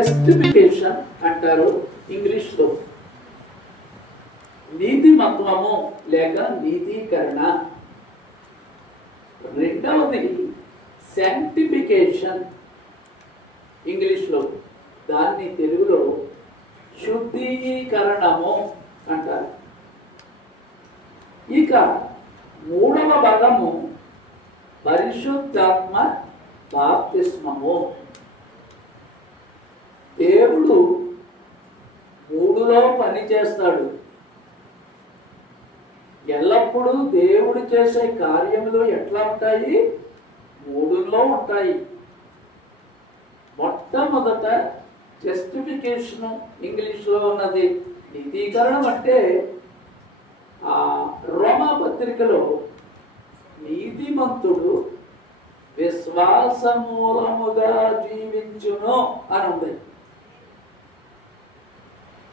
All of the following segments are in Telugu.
జస్టిఫికేషన్ అంటారు ఇంగ్లీష్లో. నీతిమత్వము లేక నీతీకరణ. రెండవది శాంక్టిఫికేషన్ ఇంగ్లీష్లో, దాన్ని తెలుగులో శుద్ధీకరణము అంటారు. ఇక మూడవ భాగము పరిశుద్ధాత్మ బాప్తిస్మము. దేవుడు మూడులో పని చేస్తాడు. ఎల్లప్పుడూ దేవుడు చేసే కార్యములు ఎట్లా ఉంటాయి? మూడులో ఉంటాయి. మొట్టమొదట జస్టిఫికేషన్ ఇంగ్లీష్లో ఉన్నది. నీతీకరణం అంటే రోమా పత్రికలో నీతిమంతుడు విశ్వాసమూలముగా జీవించును అని ఉంది.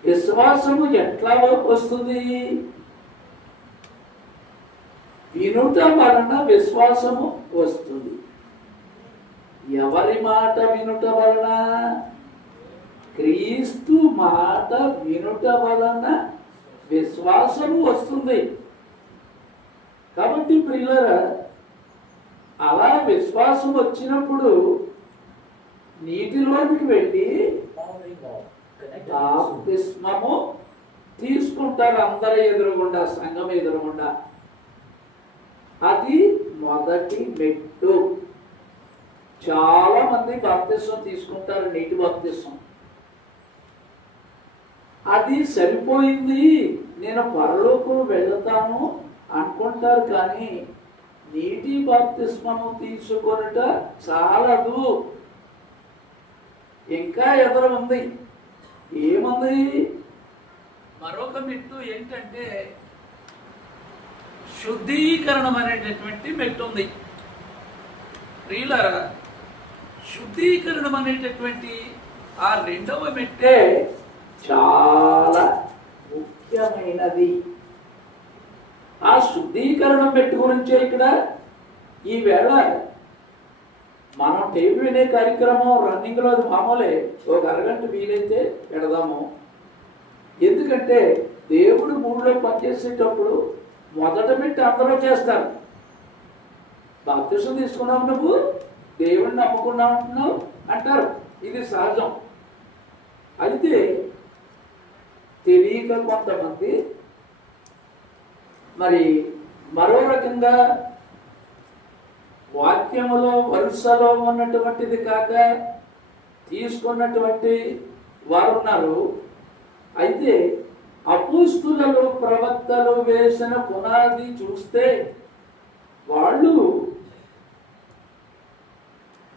విశ్వాసము ఎట్లా వస్తుంది? వినుట వలన విశ్వాసము వస్తుంది. ఎవరి మాట వినుట వలన? క్రీస్తు మాట వినుట వలన విశ్వాసము వస్తుంది. కాబట్టి ప్రియులారా, అలా విశ్వాసం వచ్చినప్పుడు నీటిలోనికి వెళ్ళి బాప్తిస్మము తీసుకుంటారు అందరి ఎదురుగుండా, సంఘం ఎదురుగుండా. అది మొదటి మెట్టు. చాలా మంది బాప్తిస్మం తీసుకుంటారు, నీటి బాప్తిస్మం. అది సరిపోయింది, నేను పరలోకం వెళతాను అనుకుంటారు. కానీ నీటి బాప్తిస్మము తీసుకొనుట చాలదు, ఇంకా ఎదురు ఉంది. ఏముంది? మరొక మెట్టు ఏంటంటే శుద్ధీకరణం అనేటటువంటి మెట్టు ఉంది. ప్రియులారా, శుద్ధీకరణం అనేటటువంటి ఆ రెండవ మెట్టే చాలా ముఖ్యమైనది. ఆ శుద్ధీకరణం మెట్టు గురించే ఇక్కడ ఈవేళ మనం టేపు వినే కార్యక్రమం రన్నింగ్లో అది మామూలే. ఒక అరగంట వీలైతే పెడదాము. ఎందుకంటే దేవుడు మూడులో పనిచేసేటప్పుడు మొదట మెట్టు అందరూ చేస్తారు. బాప్తిసం తీసుకున్నావు, నువ్వు దేవుడిని నమ్ముకున్నావు అంటున్నావు అంటారు. ఇది సహజం. అయితే తెలియక కొంతమంది మరి మరో రకంగా వాక్యములో వరుసలో ఉన్నటువంటిది కాక తీసుకున్నటువంటి వారు ఉన్నారు. అయితే అపోస్తులు ప్రవక్తలు వేసిన పునాది చూస్తే వాళ్ళు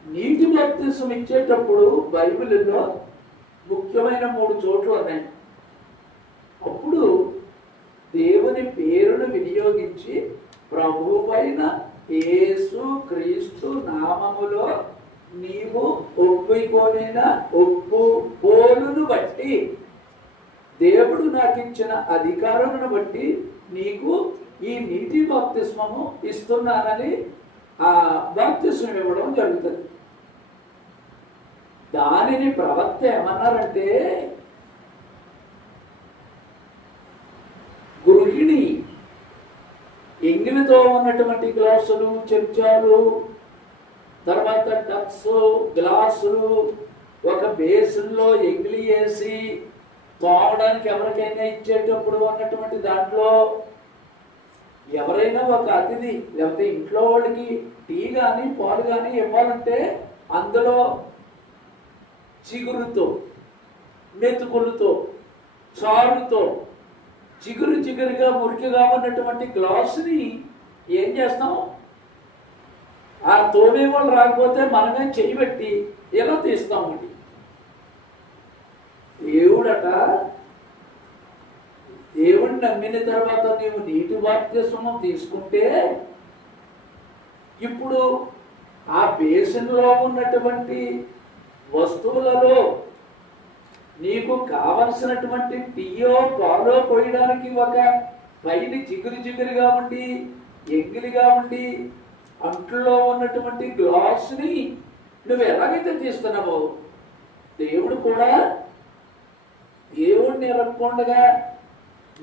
నీటి బాప్తిసం ఇచ్చేటప్పుడు బైబిల్లో ముఖ్యమైన 3 చోట్లు ఉన్నాయి. అప్పుడు దేవుని పేరును వినియోగించి ప్రభువైన యేసు క్రీస్తు నామములో నీవు ఒప్పుకొనిన ఒప్పుకోలును బట్టి, దేవుడు నాకు ఇచ్చిన అధికారమును బట్టి నీకు ఈ నీటి బాప్తిస్మము ఇస్తున్నానని ఆ బాప్తిస్మం ఇవ్వడం జరుగుతుంది. దానిని ప్రవక్త ఏమన్నారంటే, గృహిణి ఎంగిలితో ఉన్నటువంటి గ్లాసులు, చెంచాలు, తర్వాత టప్స్, గ్లాసులు ఒక బేసిన్లో ఎంగిలి వేసి తోమడానికి ఎవరికైనా ఇచ్చేటప్పుడు ఉన్నటువంటి దాంట్లో ఎవరైనా ఒక అతిథి లేకపోతే ఇంట్లో వాళ్ళకి టీ కానీ పాలు కానీ ఇవ్వాలంటే అందులో చిగురుతో, మెతుకులతో, చారుతో చిగురుగా మురికిగా ఉన్నటువంటి గ్లాసుని ఏం చేస్తాం? ఆ తోమే వాళ్ళు రాకపోతే మనమే చెయ్యి పెట్టి ఎలా తీస్తామండి. దేవుడిని నమ్మిన తర్వాత నీవు నీటి బాప్తిస్మం తీసుకుంటే ఇప్పుడు ఆ బేసిన్లో ఉన్నటువంటి వస్తువులలో నీకు కావలసినటువంటి టీయో పాలో పోయడానికి ఒక పైన చిగురుగా ఉండి ఎంగిలిగా ఉండి అంట్లో ఉన్నటువంటి గ్లాసుని నువ్వు ఎలాగైతే తీస్తున్నావో దేవుడు కూడా దేవుడిని ఎరగకుండా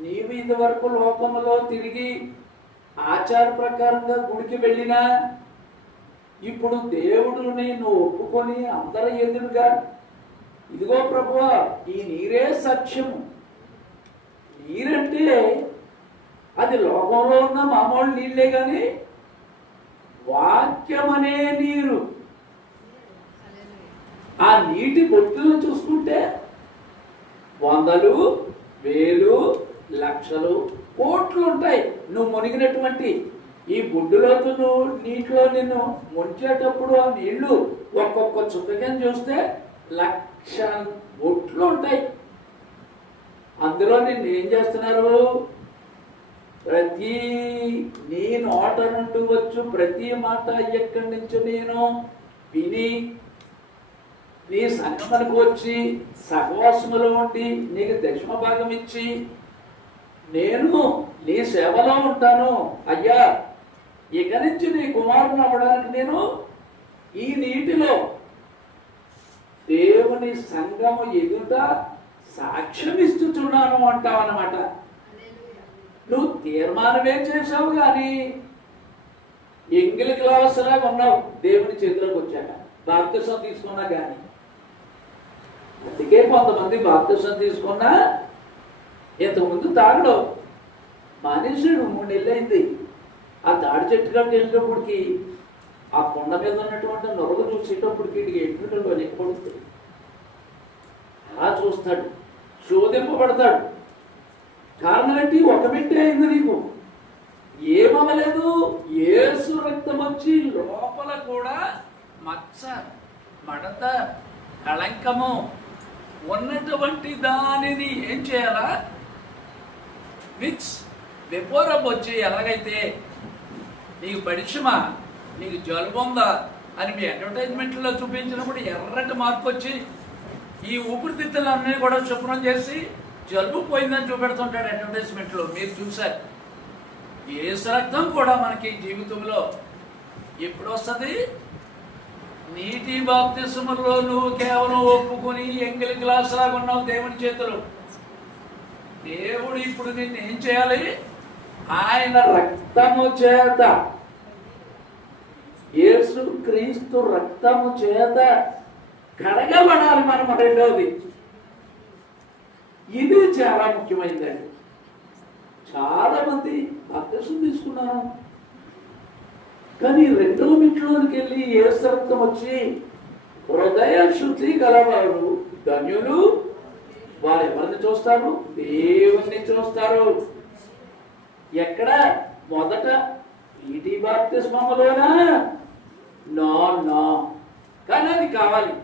నీవు ఇంతవరకు లోకంలో తిరిగి ఆచార ప్రకారంగా గుడికి వెళ్ళినా ఇప్పుడు దేవుడిని నువ్వు ఒప్పుకొని అందరి ఎదురుగా ఇదిగో ప్రభువా ఈ నీరే సత్యము. నీరంటే అది లోకంలో ఉన్న మామూలు నీళ్ళే కానీ వాక్యం అనే నీరు. ఆ నీటి బొట్టులను చూసుకుంటే వందలు, వేలు, లక్షలు, కోట్లు ఉంటాయి. నువ్వు మునిగినటువంటి ఈ బొడ్డులోకి నువ్వు నీటిలో నిన్ను ముంచేటప్పుడు ఆ నీళ్లు ఒక్కొక్క చుక్కగా చూస్తే లక్ష బొట్లు ఉంటాయి. అందులో నిన్ను ఏం చేస్తున్నారు? ప్రతి నీ నోట నుండి వచ్చు ప్రతి మాట ఎక్కడి నుంచి నేను విని నీ సంగమనకు వచ్చి సహవాసములో ఉండి నీకు దశమ భాగం ఇచ్చి నేను నీ సేవలో ఉంటాను అయ్యా, ఇక నుంచి నీ కుమారుని అవ్వడానికి నేను ఈ నీటిలో దేవుని సంఘము ఎదుట సాక్ష్యం ఇస్తున్నాను అంటావు అన్నమాట. నువ్వు తీర్మానమే చేసావు కానీ ఎంగిలి గ్లాసులాగా ఉన్నావు దేవుని చేతిలోకి వచ్చాక, బాప్తిసం తీసుకున్నా కానీ. అందుకే కొంతమంది బాప్తిసం తీసుకున్నా ఇంతకుముందు తాగడు మానేసాడు. 3 నెలలు అయింది. ఆ తాడి చెట్టు కట్టి వెళ్ళేటప్పటికి ఆ కొండ మీద ఉన్నటువంటి నొరగ చూసేటప్పటికి ఎంట్రుకలు వెనకపడుతుంది. అలా చూస్తాడు, శోధింపబడతాడు. కారణం ఏంటి? ఒక బిడ్డే అయింది నీకు, ఏమవ్వలేదు. యేసు రక్తం వచ్చి లోపల కూడా మచ్చ, మడత, కళంకము ఉన్నటువంటి దానిని ఏం చేయాలా? మిక్స్ విపోరబ్ వచ్చి ఎలాగైతే నీకు పరిశ్రమ, నీకు జలుబు ఉందా అని మీ అడ్వర్టైజ్మెంట్లో చూపించినప్పుడు ఎర్రటి మార్పు వచ్చి ఈ ఊపిరితిత్తులన్నీ కూడా శుభ్రం చేసి జలుబు పోయిందని చూపెడుతుంటాడు అడ్వర్టైజ్మెంట్లో. మీరు చూశారు. యేసు రక్తం కూడా మనకి జీవితంలో ఎప్పుడు వస్తుంది? నీటి బాప్తిసములో నువ్వు కేవలం ఒప్పుకొని ఎంగిలి గ్లాస్ లాగా ఉన్నావు దేవుని చేతులు. దేవుడు ఇప్పుడు నిన్ను ఏం చేయాలి? ఆయన రక్తము చేత, యేసు క్రీస్తు రక్తము చేత కడగబడాలి మనం. రెండవది ఇది చాలా ముఖ్యమైనదండి. చాలా మంది బాప్తిసం తీసుకున్నారు కానీ రెండవ మెట్లోకి వెళ్ళి యేసు రక్తం వచ్చి హృదయ శుద్ధి గలవారు ధన్యులు, వారు ఎవరిని చూస్తారు? దేవుణ్ణి చూస్తారు. ఎక్కడ? మొదట నీటి బాప్తిస్మములోనా? నో నో, కానీ అది కావాలి.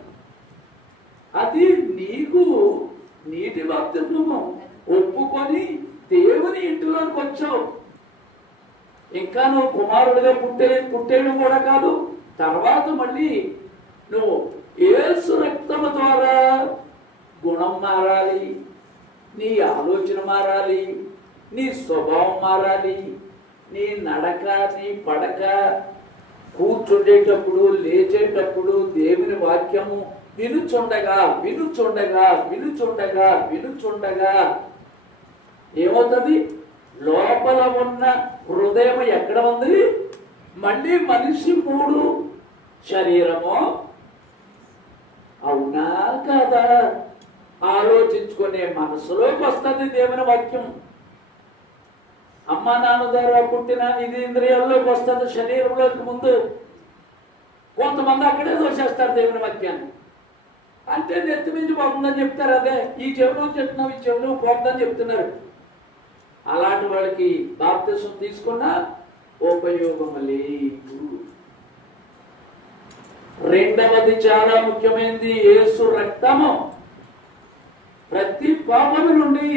అది నీకు నీటి బాప్తిస్మము ఒప్పుకొని దేవుని ఇంటిలోకి వచ్చావు. ఇంకా నువ్వు కుమారుడిగా పుట్టేయడం కూడా కాదు. తర్వాత మళ్ళీ నువ్వు యేసు రక్తము ద్వారా గుణం మారాలి, నీ ఆలోచన మారాలి, నీ స్వభావం మారాలి, నీ నడక, నీ పడక, కూర్చుండేటప్పుడు, లేచేటప్పుడు దేవుని వాక్యము వినుచుండగా వినుచుండగా వినుచుండగా వినుచుండగా ఏమవుతుంది? లోపల ఉన్న హృదయం ఎక్కడ ఉంది? మళ్ళీ మనిషి 3 శరీరము అవునా కదా ఆలోచించుకునే మనసులోకి వస్తుంది దేవుని వాక్యం. అమ్మా నాన్న ద్వారా పుట్టిన ఇది ఇంద్రియాల్లోకి వస్తుంది శరీరంలోకి. ముందు కొంతమంది అక్కడే దోషేస్తారు దేవుని వాక్యాన్ని. అంటే నెత్తి మించి పోతుందని చెప్తారు. అదే ఈ చెవులో చెప్తున్నావు, ఈ చెవులో పోతుందని చెప్తున్నారు. అలాంటి వాళ్ళకి బాప్తిసం తీసుకున్న ఉపయోగం లేదు. రెండవది చాలా ముఖ్యమైనది, యేసు రక్తము ప్రతి పాపము నుండి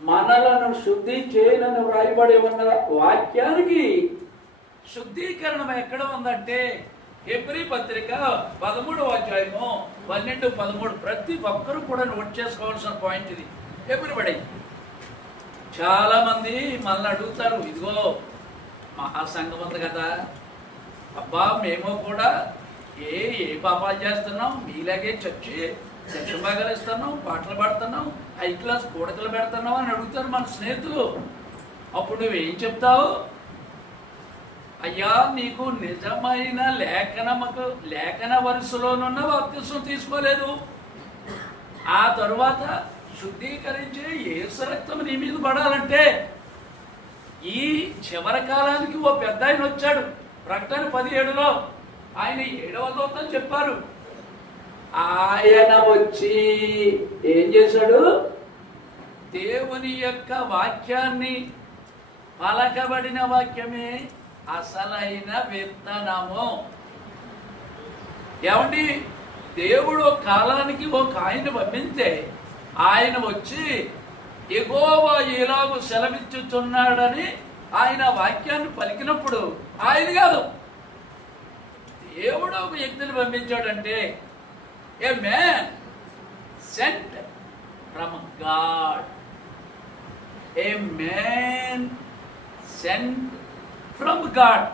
మనలను శుద్ధి చేయనని వ్రాయబడి ఉన్న వాక్యానికి శుద్ధీకరణం ఎక్కడ ఉందంటే హెబ్రీ పత్రిక 13వ అధ్యాయము 12, 13. ప్రతి ఒక్కరూ కూడా నోట్ చేసుకోవాల్సిన పాయింట్ ఇది. ఎవ్రీబడి. చాలా మంది మనల్ని అడుగుతారు, ఇదిగో మహాసంఘం ఉంది కదా, అబ్బా మేము కూడా ఏ పాపాలు చేస్తున్నాం, మీలాగే చచ్చి దక్షిణ భాగాలు ఇస్తున్నావు, పాటలు పాడుతున్నావు, హై క్లాస్ కూడకలు పెడుతున్నావు అని అడుగుతారు మన స్నేహితులు. అప్పుడు నువ్వేం చెప్తావు? అయ్యా, నీకు నిజమైన లేఖన వరుసలోనున్న బాప్తిస్మం తీసుకోలేదు. ఆ తరువాత శుద్ధీకరించే యేసు రక్తం నీ మీద పడాలంటే ఈ చివరి కాలానికి ఓ పెద్ద ఆయన వచ్చాడు. ప్రకటన 17లో ఆయన 7వ దూత అని చెప్పారు. ఆయన వచ్చి ఏం చేశాడు? దేవుని యొక్క వాక్యాన్ని, పలకబడిన వాక్యమే అసలైన విత్తనము. ఏమండి, దేవుడు కాలానికి ఒక ఆయన పంపితే ఆయన వచ్చి యెహోవా ఇలాగు సెలవిచ్చుచున్నాడని ఆయన వాక్యాన్ని పలికినప్పుడు ఆయన కాదు, దేవుడు ఒక వ్యక్తిని పంపించాడంటే a man sent from God. A man sent from God.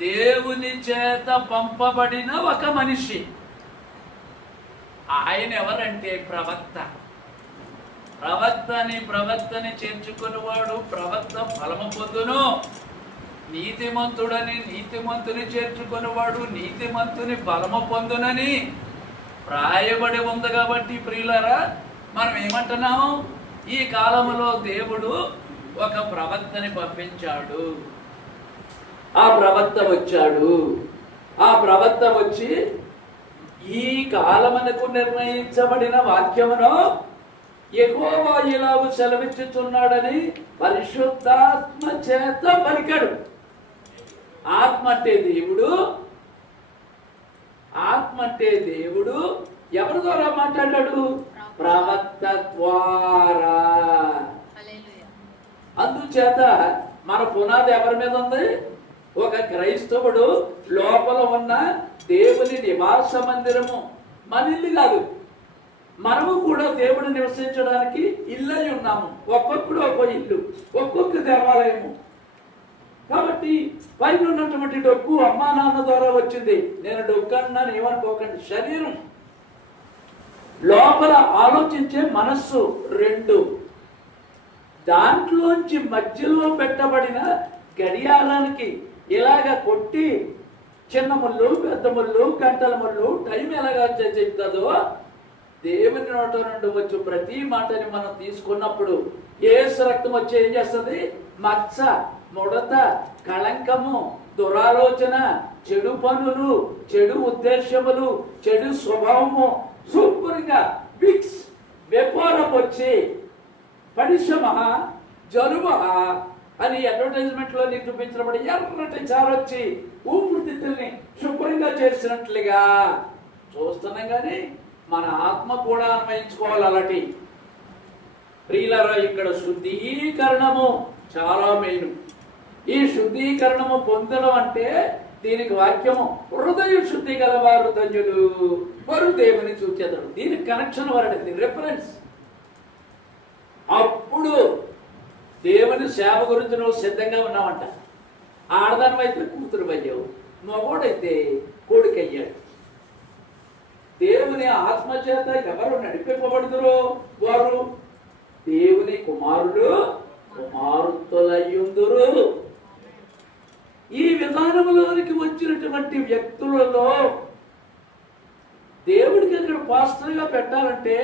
దేవుని చేత పంపబడిన ఒక మనిషి. ఆయన ఎవరంటే ప్రవక్త. ప్రవక్తని చేర్చుకునేవాడు ప్రవక్త ఫలము పొందును. నీతిమంతుని చేర్చుకునేవాడు నీతిమంతుని ఫలము పొందునని రాయబడి ఉంది. కాబట్టి ప్రియులారా, మనం ఏమంటున్నాము? ఈ కాలంలో దేవుడు ఒక ప్రవక్తని పంపించాడు. ఆ ప్రవక్త వచ్చాడు. ఆ ప్రవక్త వచ్చి ఈ కాలమునకు నిర్ణయించబడిన వాక్యమును యెహోవా ఇలాగు సెలవిచ్చుచున్నాడని పరిశుద్ధాత్మ చేత పలికాడు. ఆత్మ అంటే దేవుడు. ఆత్మ అంటే దేవుడు ఎవరి ద్వారా మాట్లాడాడు? ప్రవక్త ద్వారా. అందుచేత మన పునాది ఎవరి మీద ఉంది? ఒక క్రైస్తవుడు లోపల ఉన్న దేవుని నివాస మందిరము. మన ఇల్లు కాదు, మనము కూడా దేవుడు నివసించడానికి ఇల్లై ఉన్నాము. ఒక్కొక్కడు ఒక్కో ఇల్లు, ఒక్కొక్క దేవాలయము. కాబట్టి పైన ఉన్నటువంటి డొక్కు అమ్మా నాన్న ద్వారా వచ్చింది. నేను డొక్కు అన్నాను ఏమనుకోకండి. శరీరం లోపల ఆలోచించే మనస్సు 2. దాంట్లోంచి మధ్యలో పెట్టబడిన గడియారానికి ఇలాగ కొట్టి చిన్న ముళ్ళు, పెద్ద ముళ్ళు, గంటల ముళ్ళు టైం ఎలాగా చెప్తుందో దేవుని నోట నుండి వచ్చు ప్రతి మాటని మనం తీసుకున్నప్పుడు యేసు రక్తం వచ్చి ఏం చేస్తుంది? మచ్చ, ముడత, కళంకము, దురాలోచన, చెడు పనులు, చెడు ఉద్దేశములు, చెడు స్వభావము సూపర్గా విక్స్ వెపోరప్ వచ్చి పరిశ్రమ జరుమ అని అడ్వర్టైజ్మెంట్ లో చూపించినప్పుడు ఎర్రటి చారొచ్చి ఊపిరితిత్తుల్ని శుభ్రంగా చేసినట్లుగా చూస్తున్నాం. కానీ మన ఆత్మ కూడా అన్వయించుకోవాలి. అలాంటి ప్రియులారా, ఇక్కడ శుద్ధీకరణము చాలా మెయిన్. ఈ శుద్ధీకరణము పొందడం అంటే దీనికి వాక్యము హృదయ శుద్ధి గలవారు ధన్యులు, వారు దేవుని చూచేతడు. దీనికి కనెక్షన్ వరడింది, రిఫరెన్స్. అప్పుడు దేవుని సేవ గురించి నువ్వు సిద్ధంగా ఉన్నావంట. ఆడదానివైతే కూతురు అయ్యావు, మగోడైతే కొడుకు అయ్యాడు. దేవుని ఆత్మచేత ఎవరు నడిపింపబడుతురో వారు దేవుని కుమారులు కుమార్తెలయ్యుందురు. ఈ విధానంలోనికి వచ్చినటువంటి వ్యక్తులలో దేవుడికి అక్కడ పాస్టర్గా పెట్టాలంటే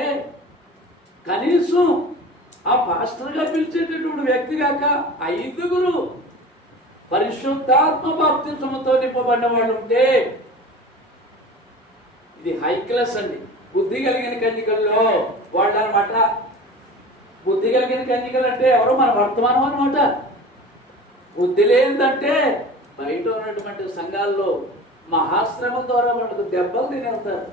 కనీసం ఆ పాస్టర్గా పిలిచేటటువంటి వ్యక్తి కాక 5 పరిశుద్ధాత్మ బాప్తిస్మముతో నింపబడిన వాళ్ళు ఉంటే ఇది హై క్లాస్ అండి. బుద్ధి కలిగిన కన్యకల్లో వాళ్ళు అనమాట. బుద్ధి కలిగిన కన్యకలు అంటే ఎవరో మన వర్తమానం అనమాట. బుద్ధి లేదంటే బయట ఉన్నటువంటి సంఘాల్లో మహాశ్రమ ద్వారా మనకు దెబ్బలు తినేస్తారు.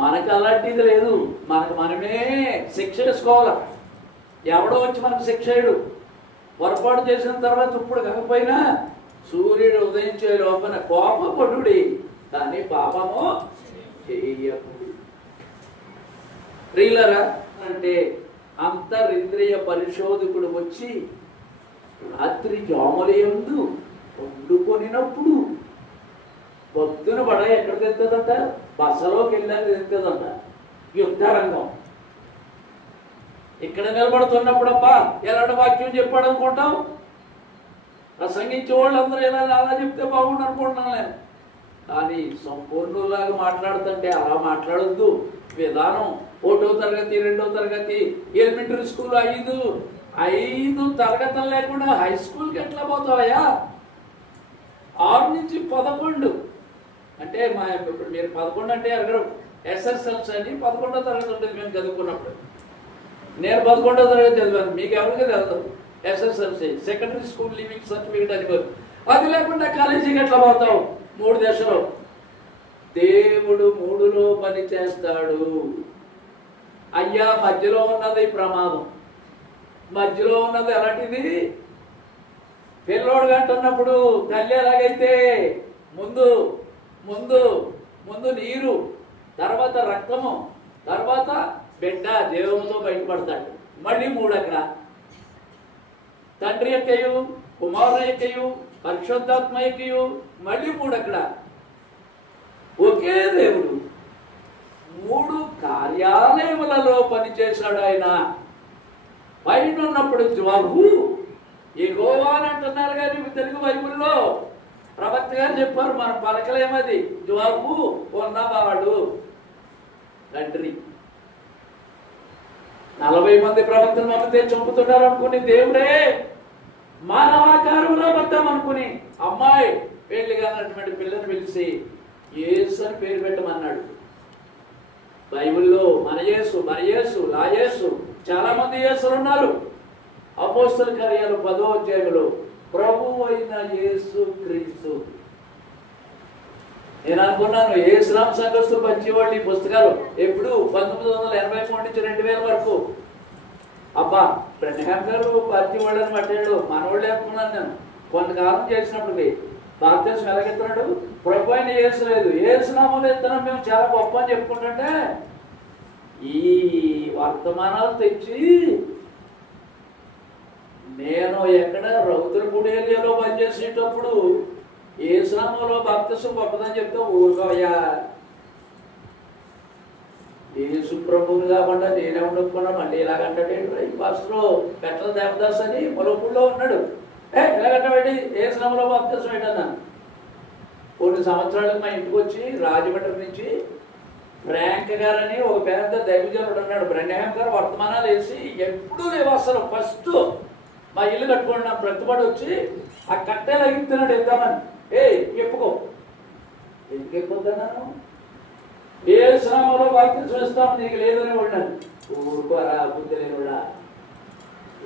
మనకు అలాంటిది లేదు. మనకు మనమే శిక్ష వేసుకోవాలి. ఎవడో వచ్చి మనకు శిక్ష వేయడు. పొరపాటు చేసిన తర్వాత ఇప్పుడు కాకపోయినా సూర్యుడు ఉదయించే లోపల కోపపడుడి, కానీ పాపము చేయకుడి. ప్రియులరా, అంటే అంతరింద్రియ పరిశోధకుడు వచ్చి రాత్రి జాములయందు వండుకొనినప్పుడు భక్తుని పడ ఎక్కడ తెస్తుందంట? బసలోకి వెళ్ళాక తెస్తుందంట. యుద్ధరంగం. ఇక్కడ నిలబడుతున్నప్పుడప్పా ఎలాంటి వాక్యం చెప్పాడు అనుకుంటాం? ప్రసంగించే వాళ్ళందరూ ఎలా అలా చెప్తే బాగుండు అనుకుంటున్నాను నేను. కానీ సంపూర్ణులాగా మాట్లాడుతుంటే అలా మాట్లాడొద్దు. విధానం 1వ తరగతి 2వ తరగతి ఎలిమెంటరీ స్కూల్ 5 తరగతులు లేకుండా హై స్కూల్కి ఎట్లా పోతావయ్యా? 6 నుంచి 11 అంటే ఇప్పుడు మీరు 11 అంటే అక్కడ SSLC అని 11వ తరగతి ఉంటుంది మేము చదువుకున్నప్పుడు. నేను 11వ తరగతి చదివాను. మీకు ఎవరికి తెలుసు? SSLC secondary school leaving certificate అని. అది లేకుండా కాలేజీకి ఎట్లా పోతావు? 3 దశలో. దేవుడు 3లో పని చేస్తాడు అయ్యా. మధ్యలో ఉన్నది ప్రమాదం. మధ్యలో ఉన్నది ఎలాంటిది? పిల్లోడు కంటున్నప్పుడు తల్లి ఎలాగైతే ముందు ముందు ముందు నీరు, తర్వాత రక్తము, తర్వాత బిడ్డ జీవముతో బయటపడతాడు. మళ్ళీ 3 అక్కడ. తండ్రి యొక్కయు, కుమారుని యొక్కయు, పరిశుద్ధాత్మ యొక్కయు, మళ్ళీ 3 అక్కడ. ఒకే దేవుడు 3 కార్యాలయములలో పనిచేశాడు ఆయన. పైన ఉన్నప్పుడు జ్వాహు యెహోవా అని అంటున్నారు కానీ తెలుగు బైబిల్లో ప్రవక్త గారు చెప్పారు, మన పలకలేమది. జ్వాహు ఉన్నవాడు తండ్రి. 40 మంది ప్రవక్తలు మమ్మల్ని చంపుతున్నారు అనుకుని దేవుడే మానవాకారంలో పడ్డాం అనుకుని అమ్మాయి పెళ్లి కానటువంటి పిల్లని పిలిచి యేసు అని పేరు పెట్టమన్నాడు. బైబిల్లో మన యేసు లా యేసు చాలా మంది యేసులు ఉన్నారు. అపోస్తల కార్యాలు 10వ అధ్యాయంలో ప్రభువు అయిన యేసు క్రీస్తు. నేను అనుకున్నాను యేసునామ సంఘస్థులు పంచేవాళ్ళు ఈ పుస్తకాలు ఎప్పుడు 1983 నుంచి 2000 వరకు. అబ్బా బ్రహ్మాం గారు పార్టీ వాళ్ళని పట్టాడు, మనవాళ్ళు అనుకున్నాను నేను. కొంతకాలం చేసినప్పటికి భారతదేశం ఎలాగెత్తున్నాడు? ప్రభు అయిన యేసు లేదు, యేసునామం ఎత్తున్నాం మేము చాలా గొప్ప అని చెప్పుకుంటుంటే ఈ వర్తమానాలు తెచ్చి నేను ఎక్కడ రౌతులపూడి ఏరియాలో పనిచేసేటప్పుడు యేసునామంలో బాప్తిసం గొప్పదని చెప్తే ఊరుకోయ్యా. యేసు ప్రభువుని కాకుండా నేనే ఉండకుండా మళ్ళీ ఇలాగంటాడు. ఈ పాస్టరు పెట్ల దేవదాస్ అని మొలపూడిలో ఉన్నాడు. ఎలాగంటాడు? యేసునామంలో బాప్తిసం ఏంటన్నాను. కొన్ని సంవత్సరాలకు మా ఇంటికి వచ్చి రాజమండ్రి నుంచి ఫ్రాంక్ గారని ఒక పెద్ద దైవజనుడు ఉన్నాడు. బ్రహ్మాం గారు వర్తమానాలు వేసి ఎప్పుడూ లేవు అసలు. ఫస్ట్ మా ఇల్లు కట్టుకున్న ప్రతిపాడు వచ్చి ఆ కట్టెలు అగిస్తున్నాడు ఇద్దామని. ఎప్పుకో ఎందుకు ఎప్పుద్దన్నాను? ఏ శ్రమలో బాప్తిసం ఇస్తాము నీకు లేదని ఉన్నాను. ఊరుకోరా బుద్ధి లేనుడా.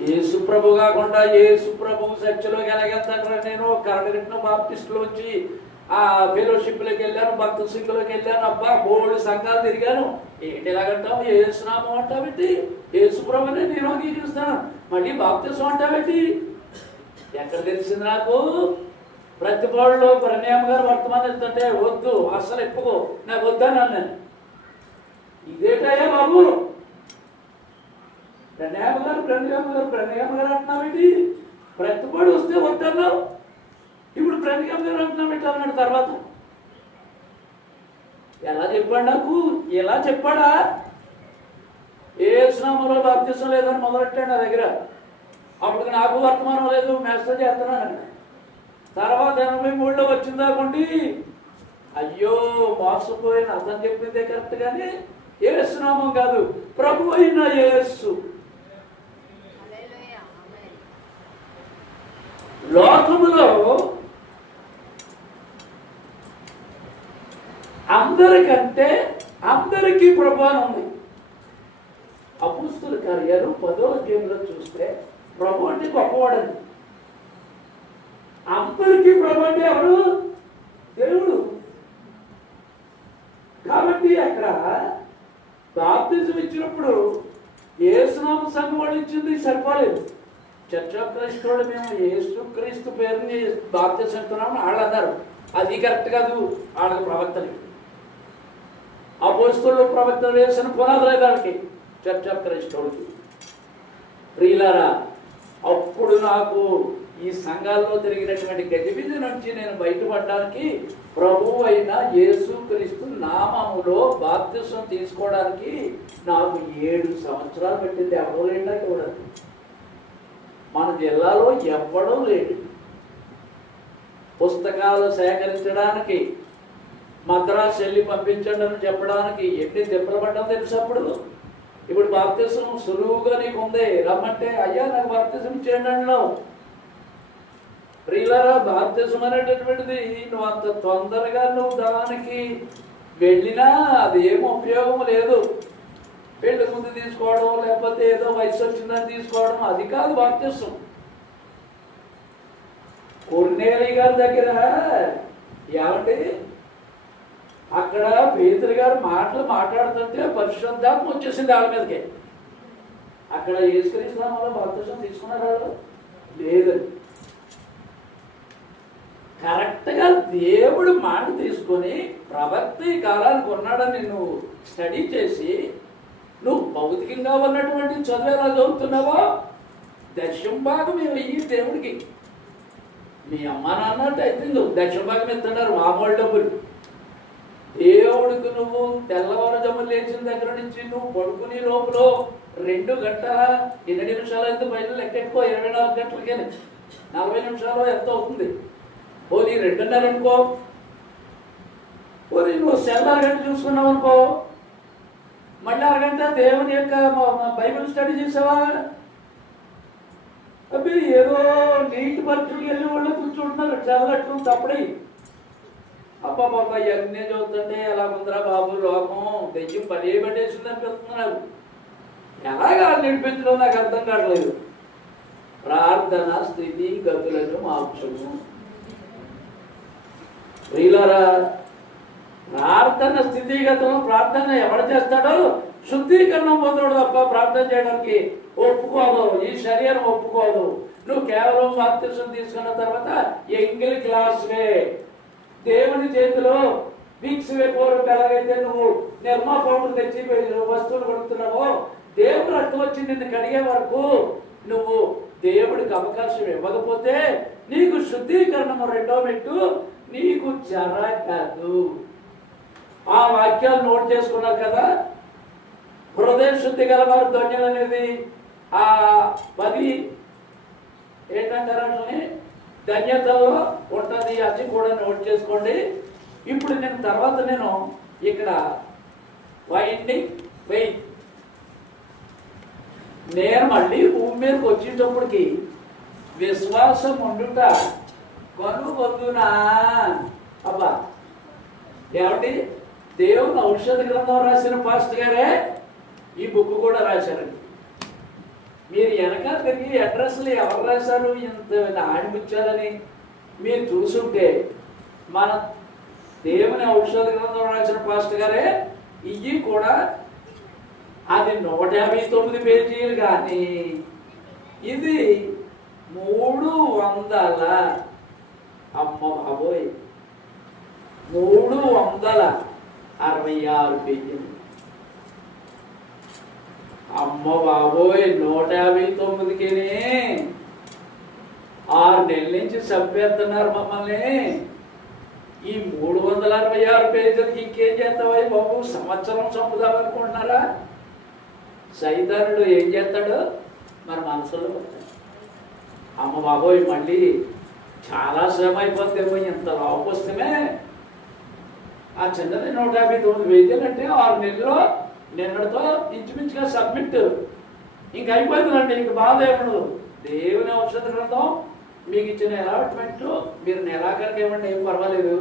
యేసు ప్రభు కాకుండా యేసు ప్రభు చర్చలోకి ఎలాగెళ్తాను నేను? కరగట్టిన బాప్టిస్టులు వచ్చి ఆ ఫెలోషిప్లోకి వెళ్ళాను, భక్త సింగ్లోకి వెళ్ళాను. అబ్బా బోల్డ్ సంఘాలు తిరిగాను. ఏంటి ఎలాగంటావు? యేసునామం అంటావేంటి? యేసు ప్రభునే నేను అంగీకరిస్తాను, మళ్ళీ బాప్తిసం అంటావేంటి? ఎక్కడ తెలిసింది నాకు? ప్రతిపాడులో బ్రహ్మాం గారు వర్తమానం ఇస్తుంటే వద్దు అసలు ఎప్పుకో నాకు వద్దన్నాను నేను. ఇదేటయ్యా బాబు? బ్రహ్మాం గారు అంటున్నావేంటి? ప్రతిపాడు వస్తే వద్దన్నావు, ఇప్పుడు బ్రహ్మాం గారు అంటున్నావేంటి అన్నాడు. తర్వాత ఎలా చెప్పాడు నాకు? ఎలా చెప్పాడా? యేసునామంలో బాప్తిసం లేదని మొదలెట్టాడు నా దగ్గర. అప్పుడు నాకు వర్తమానం లేదు, మెసేజ్ చేస్తున్నాను. తర్వాత 83లో వచ్చిందాకుండి అయ్యో మోసపోయిన అతను చెప్పిందే కరెక్ట్ కానీ యేసునామం కాదు, ప్రభు అయిన యేసు. లోకములో అందరికంటే అందరికీ ప్రభావం ఉంది. అపోస్తలుల కార్యాలు 10వ అధ్యాయంలో చూస్తే ప్రభు అంటే గొప్పవాడని. అందరికీ ప్రభు అంటే ఎవరు? దేవుడు. కాబట్టి అక్కడ బాప్తిజం ఇచ్చినప్పుడు యేసునామ సంఘం వాళ్ళు ఇచ్చింది సరిపోలేదు. చర్చ్ ఆఫ్ క్రైస్ట్ వాళ్ళు మేము యేసు క్రీస్తు పేరుని బాప్తిజం ఇస్తున్నామని వాళ్ళు అన్నారు. అది కరెక్ట్ కాదు. వాళ్ళకి ప్రవక్తలు అపోస్తలులు ప్రవక్తలు వేసిన పునాదులే దానికి చర్చ్ ఆఫ్ క్రైస్ట్ వాళ్ళకి. ప్రియులారా, అప్పుడు నాకు ఈ సంఘాల్లో తిరిగినటువంటి గజిబిజి నుంచి నేను బయటపడడానికి ప్రభువు అయిన యేసుక్రీస్తు నామములో బాప్తిసం తీసుకోవడానికి నాకు 7 సంవత్సరాలు పెట్టింది. ఎవరో లేడా కూడా మన జిల్లాలో ఎవ్వడూ లేడు. పుస్తకాలు సేకరించడానికి మద్రాసు వెళ్ళి పంపించండి అని చెప్పడానికి ఎన్ని దెబ్బలు పడ్డాం తెలుసు. ఇప్పుడు బాప్తిసం సులువుగా నీకు ఉంది, రమ్మంటే అయ్యా నాకు బాప్తిసం చేయండి. ప్రియులారా, బాప్తిసం అనేటటువంటిది నువ్వు అంత తొందరగా నువ్వు దానికి వెళ్ళినా అది ఏమో ఉపయోగం లేదు. పెళ్లి ముందు తీసుకోవడం, లేకపోతే ఏదో వయసు వచ్చిందని తీసుకోవడం, అది కాదు బాప్తిసం. కొర్నేలి గారి దగ్గర ఏమండి అక్కడ పేతురు గారు మాట్లాడుతుంటే పరిశుద్ధాత్మ వచ్చేసింది వాళ్ళ మీదకి. అక్కడ యేసుక్రీస్తు నామములో బాప్తిసం తీసుకున్నారు వాళ్ళు లేదండి. కరెక్ట్గా దేవుడు మాట తీసుకొని ప్రవక్త ఈ కాలానికి ఉన్నాడని నువ్వు స్టడీ చేసి నువ్వు భౌతికంగా ఉన్నటువంటి చదువు ఎలా చదువుతున్నావో దశం భాగం ఇవ్వి దేవుడికి. మీ అమ్మ నాన్న అయితే నువ్వు దశం భాగం ఇస్తున్నారు మామూలు డబ్బులు. దేవుడికి నువ్వు తెల్లవారుజామున లేచిన దగ్గర నుంచి నువ్వు పడుకునే లోపల 2 గంటల 8 నిమిషాలు అయితే బయట లెక్కెట్టుకో. 24 గంటలకే 40 నిమిషాలు ఎంత అవుతుంది? పోనీ 2:30 అనుకో. పోనీ నువ్వు సెల్ అరగంట చూసుకున్నావు అనుకో, మళ్ళీ అరగంట దేవుని యొక్క బైబిల్ స్టడీ చేసావా? అవి ఏదో నీటి పరీక్షలు వెళ్ళి వాళ్ళు కూర్చుంటున్నారు చల్లట్లు తప్పడి. అబ్బా బాబా ఇవన్నీ చూస్తుంటే ఎలా ఉందిరా బాబు లోకం, దెయ్యం పని పట్టేసింది అనిపిస్తుంది నాకు. ఎలాగా నడిపించడం నాకు అర్థం కావట్లేదు. ప్రార్థన స్థితి గతులను మార్చము. ప్రియులారా, ప్రార్థన స్థితిగతులను ప్రార్థన ఎవరు చేస్తాడో శుద్ధీకరణం పొందడు తప్ప ప్రార్థన చేయడానికి ఒప్పుకోదు. ఈ శరీరం ఒప్పుకోదు. నువ్వు కేవలం బాప్తిసం తీసుకున్న తర్వాత ఎంగిల్ గ్లాస్వే దేవుని చేతిలో వీక్స్ వేపోవడం ఎలాగైతే నువ్వు నిర్మా పౌడర్ తెచ్చి వస్తువులు కొడుతున్నావో దేవుడు అర్థం వచ్చి నిన్ను కడిగే వరకు నువ్వు దేవుడికి అవకాశం ఇవ్వకపోతే నీకు శుద్ధీకరణము 2వ మెట్టు నీకు జరగదు. ఆ వాక్యాలు నోట్ చేసుకున్నారు కదా. హృదయ శుద్ధి గలవారు ధన్యులు అనేది ఆ 10 ఏంటంటారు ధన్యతలో ఉంటుంది. అది కూడా నోట్ చేసుకోండి. ఇప్పుడు నేను ఇక్కడ వైండింగ్ వెయిట్ నేను మళ్ళీ భూమి మీదకి వచ్చేటప్పటికి విశ్వాసం ఉండుట కనుగొందునా. అబ్బా ఏమండి, దేవుని ఔషధ గ్రంథం రాసిన పాస్టర్ గారే ఈ బుక్ కూడా రాశారండి. మీరు వెనక తిరిగి అడ్రస్లు ఎవరు రాశారు ఇంత ఆడిపించాలని మీరు చూసుంటే మన దేవుని ఔషధ గ్రంథం రాసిన పాస్టర్ గారే ఇవి కూడా అది 159 పేజీలు కానీ ఇది 300 అమ్మ బాబోయ్ 366 పేజీలు. అమ్మ బాబోయ్ 159కినే 6 నెలల నుంచి చంపేస్తున్నారు మమ్మల్ని. ఈ 366 పేజీలకి ఇంకేం చేస్తావా బాబు? సంవత్సరం చంపుదాం అనుకుంటున్నారా? సైతానుడు ఏం చేస్తాడు మన మనసులో. అమ్మ బాబోయ్ మళ్ళీ చాలా శ్రమ అయిపోతేమో ఇంత లోపు వస్తేనే ఆ చిన్నది 159 పేజీలు అంటే 6 నెలల్లో నిన్నటితో ఇంచుమించుగా సబ్మిట్ ఇంక అయిపోతుందండి. ఇంక బాధ ఏమడదు. దేవుని ఔషధ గ్రంథం మీకు ఇచ్చిన అలాట్మెంట్ మీరు నెలాఖరికి ఇవ్వండి, ఏం పర్వాలేదు.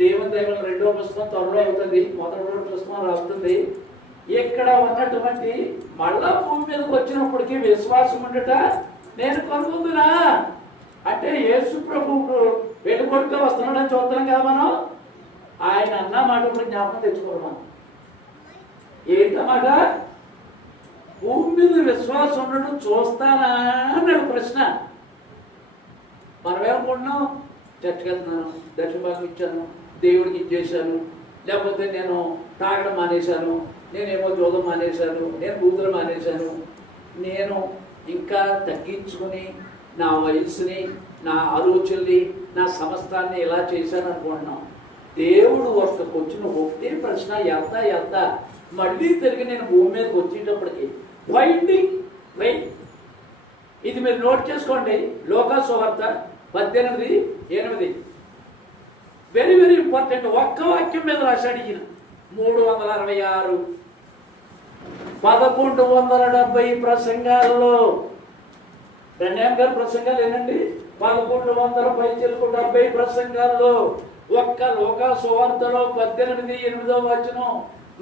దేవుని దైవం 2వ పుస్తకం త్వరలో అవుతుంది, మొదటి పుస్తకం అవుతుంది. ఇక్కడ ఉన్నటువంటి మళ్ళా భూమి మీదకి వచ్చినప్పటికీ విశ్వాసం ఉండట నేను కనుగొందునా అంటే యేసు ప్రభువు వెళ్ళు కొడుకు వస్తున్నాడని చూస్తున్నాం కదా మనం. ఆయన అన్న మాట ఇప్పుడు జ్ఞాపకం తెచ్చుకోవాలి మనం. ఏంటన్నమాట? భూమి మీద విశ్వాసం ఉండడం చూస్తానా అన్నాడు ప్రశ్న. మనం ఏమనుకుంటున్నాం? చర్చకి వెళ్తున్నాను, దర్శభాగం ఇచ్చాను, దేవుడికి ఇచ్చేసాను, లేకపోతే నేను తాగడం మానేశాను, నేనేమో జోదం మానేశాను, నేను బూతులు మానేశాను, నేను ఇంకా తగ్గించుకుని నా వయసుని, నా ఆలోచనని, నా సమస్తాన్ని ఇలా చేశాను అనుకుంటున్నాం. దేవుడు వచ్చిన ఒకటే ప్రశ్న, ఎంత మళ్ళీ తిరిగి నేను భూమి మీదకి వచ్చేటప్పటికి ఫైండింగ్ వెయిట్. ఇది మీరు నోట్ చేసుకోండి. లోకా సువార్త 18:8. Very very important. ఒక్క వాక్యం మీద రాశాడు ఈయన. 366 1170 ప్రసంగాల్లో రణ్యాం గారి ప్రసంగాలు ఏనండి, 1170 ప్రసంగాల్లో ఒక్క లోకా సువార్తలో 18:8 వచనం,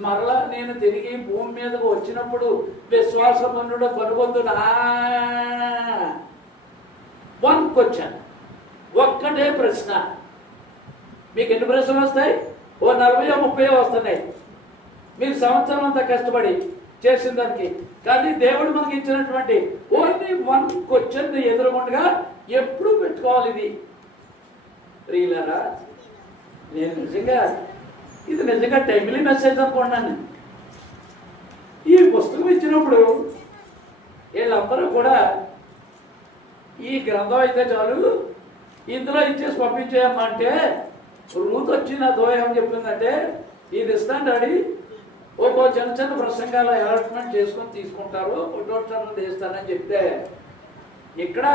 మరలా నేను తిరిగి భూమి మీదకు వచ్చినప్పుడు విశ్వాసమన్నుడు కనుగొందునా. వన్ క్వశ్చన్, ఒక్కటే ప్రశ్న. మీకు ఎన్ని ప్రశ్నలు వస్తాయి? ఓ 40-30 వస్తున్నాయి. మీరు సంవత్సరం అంతా కష్టపడి చేసిన దానికి. కానీ దేవుడు మనకి ఇచ్చినటువంటి ఓన్లీ వన్ క్వశ్చన్ ఎదురుగుండగా ఎప్పుడు పెట్టుకోవాలి. ఇది ప్రియులారా, నేను ఇది నిజంగా టైమ్లీ మెసేజ్ అనుకున్నాను. ఈ పుస్తకం ఇచ్చినప్పుడు వీళ్ళందరూ కూడా ఈ గ్రంథం అయితే చాలు, ఇందులో ఇచ్చేసి పంపించేయమ్మా అంటే, రూత్ వచ్చి నాతో ఏమని చెప్పిందంటే, ఇది ఇస్తాను డాడీ, ఒక్కో చిన్న చిన్న ప్రసంగాలు అలాట్మెంట్ చేసుకొని తీసుకుంటారు, ఫోటోలు తీస్తానని చెప్తే, ఇక్కడ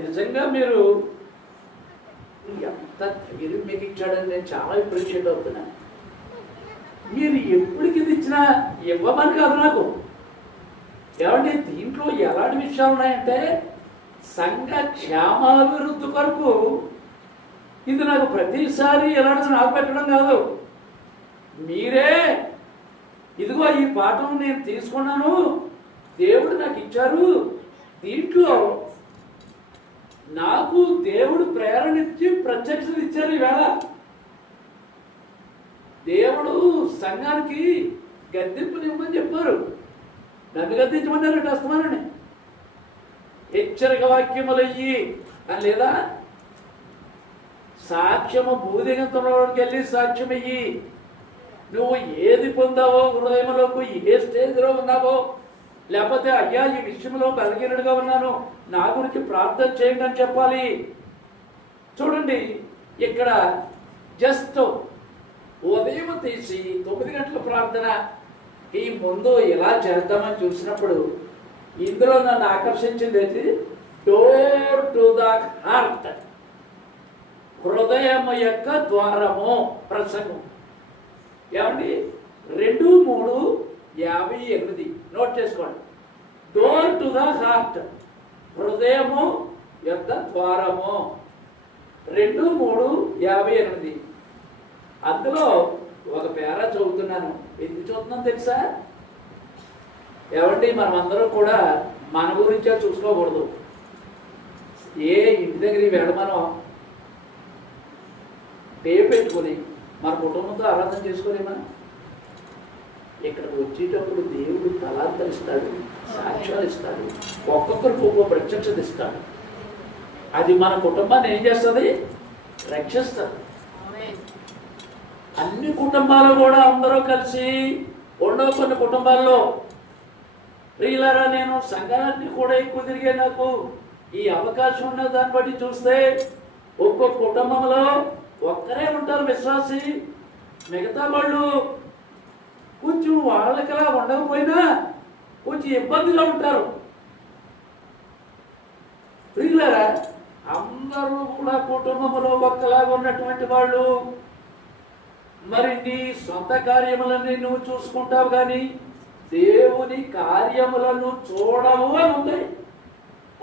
నిజంగా మీరు ఎంత ధైర్యం మీకు ఇచ్చాడని నేను చాలా అప్రిషియేట్ అవుతున్నాను. మీరు ఎప్పటికి ఇది ఇచ్చినా ఇవ్వమని కాదు నాకు. ఏమంటే దీంట్లో ఎలాంటి విషయాలు ఉన్నాయంటే, సంఘ క్షేమాభివృద్ధి కొరకు ఇది నాకు ప్రతిసారి ఎలాంటి నాకు పెట్టడం కాదు. మీరే ఇదిగో ఈ పాఠం నేను తీసుకున్నాను, దేవుడు నాకు ఇచ్చారు, దీంట్లో నాకు దేవుడు ప్రేరణ ఇచ్చి ప్రత్యక్షత ఇచ్చారు. ఈవేళ దేవుడు సంఘానికి గద్దెంపునివ్వమని చెప్పారు. నన్ను గద్దించమన్నారు వస్తామని. హెచ్చరిక వాక్యములయ్యి అని లేదా, సాక్ష్యము భూదిగంతంలోకి వెళ్ళి సాక్ష్యం అయ్యి, నువ్వు ఏది పొందావో హృదయంలోకి, ఏ స్టేజ్లో ఉన్నావో, లేకపోతే అయ్యా ఈ విషయంలో బలహీనుడిగా ఉన్నాను, నా గురించి ప్రార్థన చేయండి అని చెప్పాలి. చూడండి, ఇక్కడ జస్ట్ ఉదయం తీసి 9 గంటల ప్రార్థన ఈ ముందు ఎలా చేద్దామని చూసినప్పుడు ఇందులో నన్ను ఆకర్షించింది ఏంటి, డోర్ టు ద హార్ట్, హృదయము యొక్క ద్వారము ప్రసంగం. ఏమండి, 2-3-58 నోట్ చేసుకోండి. డోర్ టు ద హార్ట్, హృదయము యొక్క ద్వారము, 2-3-58. అందులో ఒక పేరా చదువుతున్నాను. ఎందుకు చదువుతున్నాను తెలుసా? ఏమండి, మనం అందరం కూడా మన గురించే చూసుకోకూడదు. ఏ ఇంటి దగ్గర వేళ మనం పెట్టుకొని మన కుటుంబంతో ఆరాధన చేసుకొని మనం ఇక్కడికి వచ్చేటప్పుడు దేవుడు తలాంతలు ఇస్తాడు, సాక్ష్యాలు ఇస్తాడు, ఒక్కొక్కరికి ఒక్కొక్క ప్రత్యక్షత ఇస్తాడు. అది మన కుటుంబాన్ని ఏం చేస్తుంది? రక్షిస్తుంది. అన్ని కుటుంబాలు కూడా అందరూ కలిసి ఉండవు. కొన్ని కుటుంబాల్లో ప్రియులారా, నేను సంఘాలన్నీ కూడా ఎక్కువ తిరిగే, నాకు ఈ అవకాశం ఉన్న దాన్ని బట్టి చూస్తే ఒక్కొక్క కుటుంబంలో ఒక్కరే ఉంటారు విశ్వాసి, మిగతా వాళ్ళు కొంచెం వాళ్ళకిలా ఉండకపోయినా కొంచెం ఇబ్బందిగా ఉంటారు. ప్రియులారా, అందరూ కూడా కుటుంబంలో ఒక్కలాగా ఉన్నటువంటి వాళ్ళు. మరి నీ సొంత కార్యములన్నీ నువ్వు చూసుకుంటావు, కానీ దేవుని కార్యములను చూడవు అని ఉంది.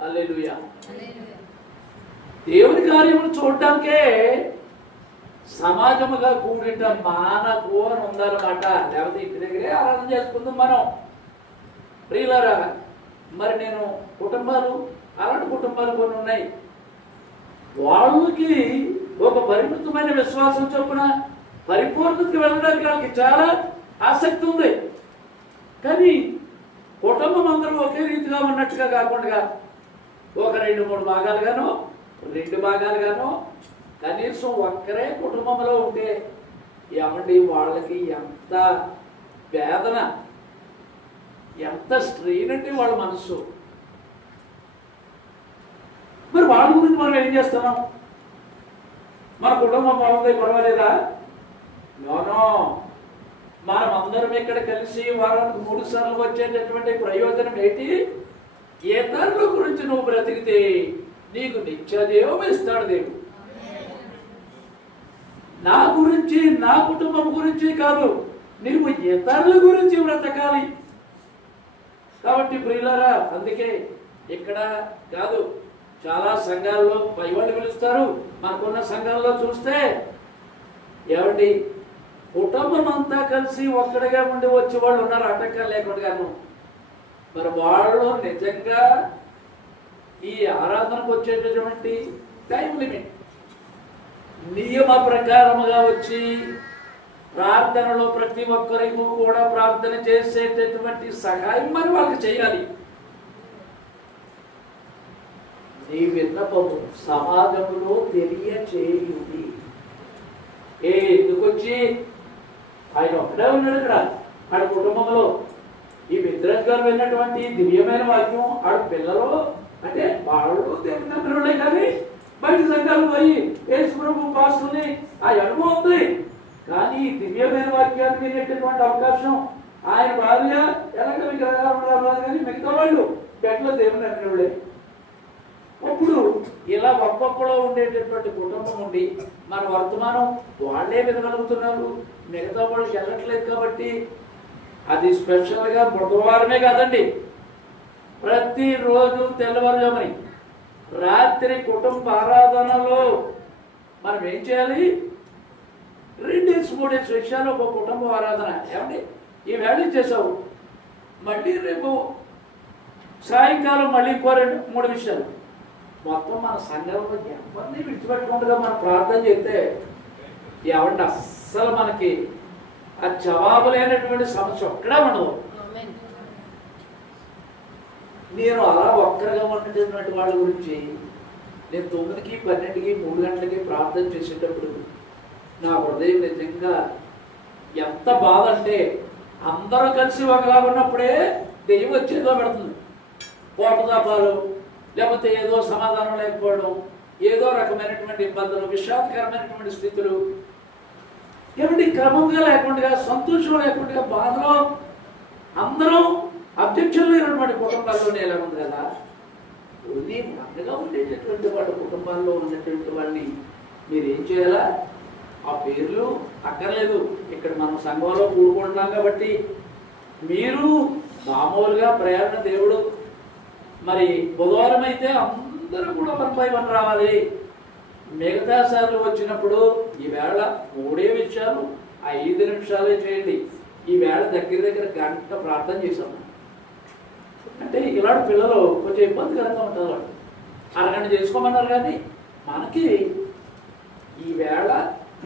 హల్లెలూయా. దేవుని కార్యములు చూడటానికే సమాజముగా కూడిన మానకు అని ఉందన్నమాట. లేకపోతే ఇంటి దగ్గరే ఆరాధన చేసుకుందాం మనం. ప్రియులారా, మరి నేను కుటుంబాలు, అలాంటి కుటుంబాలు కొన్ని ఉన్నాయి. వాళ్ళకి ఒక పరిమితమైన విశ్వాసం చొప్పున పరిపూర్ణతకి వెళ్ళడానికి వాళ్ళకి చాలా ఆసక్తి ఉంది. కానీ కుటుంబం అందరూ ఒకే రీతిగా ఉన్నట్టుగా కాకుండా ఒక 2-3 భాగాలుగానో 2 భాగాలుగానో కనీసం ఒక్కరే కుటుంబంలో ఉంటే ఏమండి వాళ్ళకి ఎంత వేదన, ఎంత స్ట్రెయిన్ అండి వాళ్ళ మనసు. మరి వాళ్ళ గురించి మనం ఏం చేస్తున్నాం? మన కుటుంబం బాగుంది, పర్వాలేదా? నోనో, మనం అందరం ఇక్కడ కలిసి వారానికి 3 సార్లు వచ్చేటటువంటి ప్రయోజనం ఏంటి? ఇతరుల గురించి నువ్వు బ్రతికితే నీకు నిత్యదేవం ఇస్తాడు దేవుడు. నా గురించి, నా కుటుంబం గురించి కాదు, నీవు ఇతరుల గురించి బ్రతకాలి. కాబట్టి ప్రియులారా, అందుకే ఇక్కడ కాదు, చాలా సంఘాల్లో పైవాళ్ళు పిలుస్తారు. మనకున్న సంఘాల్లో చూస్తే ఏమండి, కుటుంబం అంతా కలిసి ఒక్కడిగా ఉండి వచ్చే వాళ్ళు ఉన్నారు, ఆటంకాలు లేకుండాను. మరి వాళ్ళు నిజంగా ఈ ఆరాధనకు వచ్చేటటువంటి టైం లిమిట్ నియమ ప్రకారముగా వచ్చి ప్రార్థనలో ప్రతి ఒక్కరికి కూడా ప్రార్థన చేసేటటువంటి సహాయం మరి వాళ్ళకి చేయాలి. నీ విన్నపము సమాజంలో తెలియచేయుడి. ఎందుకు వచ్చి ఆయన ఒక్కడే ఉన్నాడు ఇక్కడ, ఆడ కుటుంబంలో ఈ విద్రాజ్ గారు విన్నటువంటి దివ్యమైన వాక్యం ఆడ పిల్లలు అంటే వాళ్ళు దేవుని కానీ బయట సంఘాలు పోయి యేసు ప్రభు పాస్టర్ని ఆ అనుభవం ఉంది. కానీ దివ్యమైన వాక్యాన్ని వినేటటువంటి అవకాశం ఆయన భార్య ఎలాగ విగ్రహాలు ఉండాలి, కానీ మిగతా వాళ్ళు గట్లో దేవుని అన్నవాళ్ళే. అప్పుడు ఇలా ఒక్కొక్కలో ఉండేటటువంటి కుటుంబం ఉండి మన వర్తమానం వాళ్ళే వినగలుగుతున్నారు, మిగతా వాళ్ళకి వెళ్ళట్లేదు. కాబట్టి అది స్పెషల్గా బుధవారమే కాదండి, ప్రతిరోజు తెల్లవారుజాముని రాత్రి కుటుంబ ఆరాధనలో మనం ఏం చేయాలి? 2-3 విషయాలు ఒక కుటుంబ ఆరాధన. ఏమండి, ఈ వేళ చేసావు, మళ్ళీ రేపు సాయంకాలం మళ్ళీ ఇంకో 2-3 విషయాలు. మొత్తం మన సంఘంలో ఎవరిని విడిచిపెట్టకుండా మనం ప్రార్థన చేస్తే ఏమండి అస్సలు మనకి ఆ జవాబు లేనటువంటి సమస్య ఒక్కడే ఉండదు. నేను అలా ఒక్కరిగా ఉన్నటువంటి వాళ్ళ గురించి నేను 9కి 12కి 3 గంటలకి ప్రార్థన చేసేటప్పుడు నా హృదయం నిజంగా ఎంత బాధ అంటే, అందరూ కలిసి ఒకలా ఉన్నప్పుడే దెయ్యం వచ్చేదో పెడుతుంది. కోపతాపాలు, లేకపోతే ఏదో సమాధానం లేకపోవడం, ఏదో రకమైనటువంటి ఇబ్బందులు, విషాదకరమైనటువంటి స్థితులు, ఏమిటి క్రమంగా లేకుండా, సంతోషం లేకుండా, బాధలో అందరూ అబ్జెక్షన్ లేనటువంటి కుటుంబాల్లోనే ఎలా ఉంది కదా. ఓన్లీ అండగా ఉండేటటువంటి వాళ్ళ కుటుంబాల్లో ఉన్నటువంటి వాళ్ళని మీరేం చేయాలా? ఆ పేర్లు అక్కర్లేదు, ఇక్కడ మనం సంఘంలో కూడుకుంటున్నాం కాబట్టి మీరు మామూలుగా ప్రేరణ దేవుడు మరి బుధవారం అయితే అందరూ కూడా 1 by 1 రావాలి. మిగతా సార్లు వచ్చినప్పుడు ఈవేళ 3 విషయాలు 5 నిమిషాలే చేయండి. ఈవేళ దగ్గర గంట ప్రార్థన చేశాము అంటే ఇలాంటి పిల్లలు కొంచెం ఇబ్బందికరంగా ఉంటుంది. వాళ్ళు అరగంట చేసుకోమన్నారు, కానీ మనకి ఈవేళ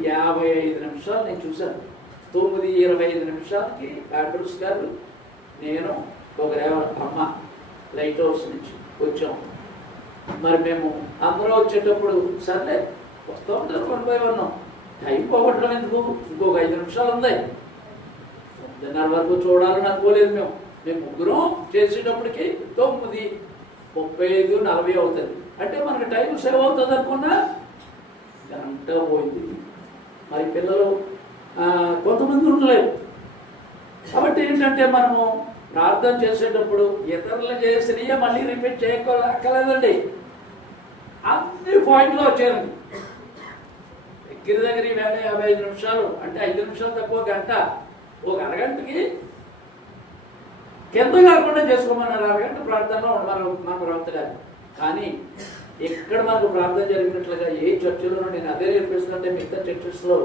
55 నిమిషాలు నేను చూశాను. 9:25 నిమిషాలకి ఆండ్రూస్ గారు, నేను ఒక అమ్మ లైట్ హౌస్ నుంచి వచ్చాం. మరి మేము అందరూ వచ్చేటప్పుడు సర్లే వస్తూ ఉంటారు 1 by 1, టైం పోగొట్టడం ఎందుకు, ఇంకొక 5 నిమిషాలు ఉంది, 9:30 వరకు చూడాలని అనుకోలేదు. మేము ముగ్గురం చేసేటప్పటికి 9:35-40 అవుతుంది. అంటే మనకి టైం సేవ్ అవుతుంది అనుకున్నా గంట పోయింది. మరి పిల్లలు కొంతమంది ఉండలేదు. కాబట్టి ఏంటంటే మనము ప్రార్థన చేసేటప్పుడు ఇతరులు చేసినయే మళ్ళీ రిపీట్ చేయక్కర్లేదండి. అన్ని పాయింట్లో వచ్చేయండి. దగ్గర ఈవేళ 55 నిమిషాలు అంటే 5 నిమిషాలు తక్కువ గంట, ఒక అరగంటకి కింద కాకుండా చేసుకోమన్నారు. అరగంట ప్రార్థనలో ఉండమన్నారు మన ప్రవర్తన. కానీ ఎక్కడ మనకు ప్రార్థన జరిగినట్లుగా ఏ చర్చిలోనూ నేను అదే నేర్పిస్తుంటే మిగతా చర్చెస్లో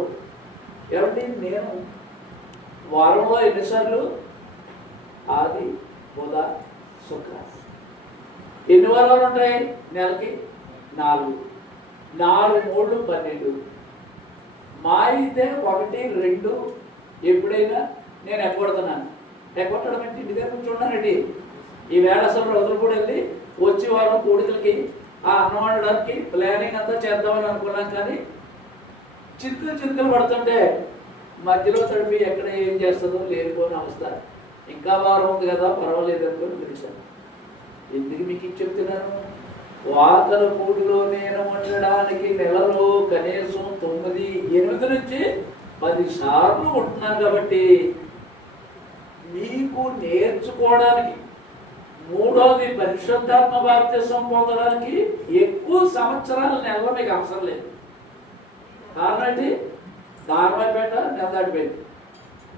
ఏమంటే నేను వారంలో ఎన్నిసార్లు? ఆది, బుధ, శుక్ర. ఎన్ని వారాలు ఉంటాయి నెలకి? 4. 4 3 12. మా అయితే 1 2 ఎప్పుడైనా నేను ఎగ్గొడుతున్నాను. ఎగ్గొట్టడం అంటే ఇంటి దగ్గర కూర్చున్నానండి. ఈవేళ అసలు రోజులు కూడా వెళ్ళి వచ్చి వారం కోడికలకి ఆ అన్నం వండడానికి ప్లానింగ్ అంతా చేద్దామని అనుకున్నాం. కానీ చినుకులు పడుతుంటే మధ్యలో తడిపి ఎక్కడ ఏం చేస్తుందో లేకపోయిన అవస్థ. ఇంకా వారం ఉంది కదా, పర్వాలేదు అనుకుని పిలిచాను. ఎందుకు మీకు ఇది చెప్తున్నాను? వాకల కూడిలో నేను ఉండడానికి నెలలో కనీసం 9, 8 నుంచి 10 సార్లు ఉంటున్నాను. కాబట్టి మీకు నేర్చుకోవడానికి, మూడోది పరిశుద్ధాత్మ బాప్తిసం పొందడానికి ఎక్కువ సంవత్సరాలు నెలలో మీకు అవసరం లేదు. కారణం ఏంటి? దానమైపేట నెల దాటిపోయింది.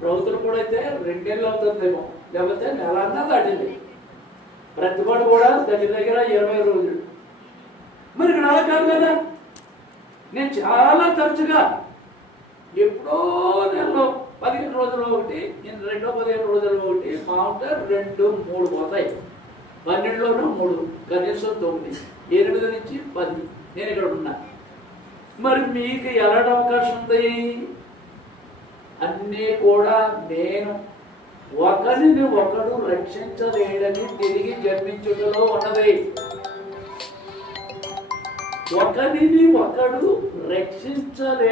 ప్రభుత్వం కూడా అయితే 2 నెలలు అవుతుందేమో, లేకపోతే నెల అన్నా దాటింది. ప్రతిపాడు కూడా దగ్గర దగ్గర 20 రోజులు. మరి ఇక్కడ అలా కాదు కదా. నేను చాలా తరచుగా ఎప్పుడో నెలలో 15 రోజులు ఒకటి, నేను 15 రోజులు ఒకటి, మామూలుగా 2, 3 పోతాయి. 12లోనూ 3, కనీసం 9, 8 నుంచి 10 నేను ఇక్కడ ఉన్నా. మరి మీకు ఎలాంటి అవకాశం ఉంది? అన్నీ కూడా నేను ఒకరిని ఒకడు రక్షించలేడని తిరిగి జన్మించుటలో ఉన్నది. ఒకరిని ఒకడు రక్షించలే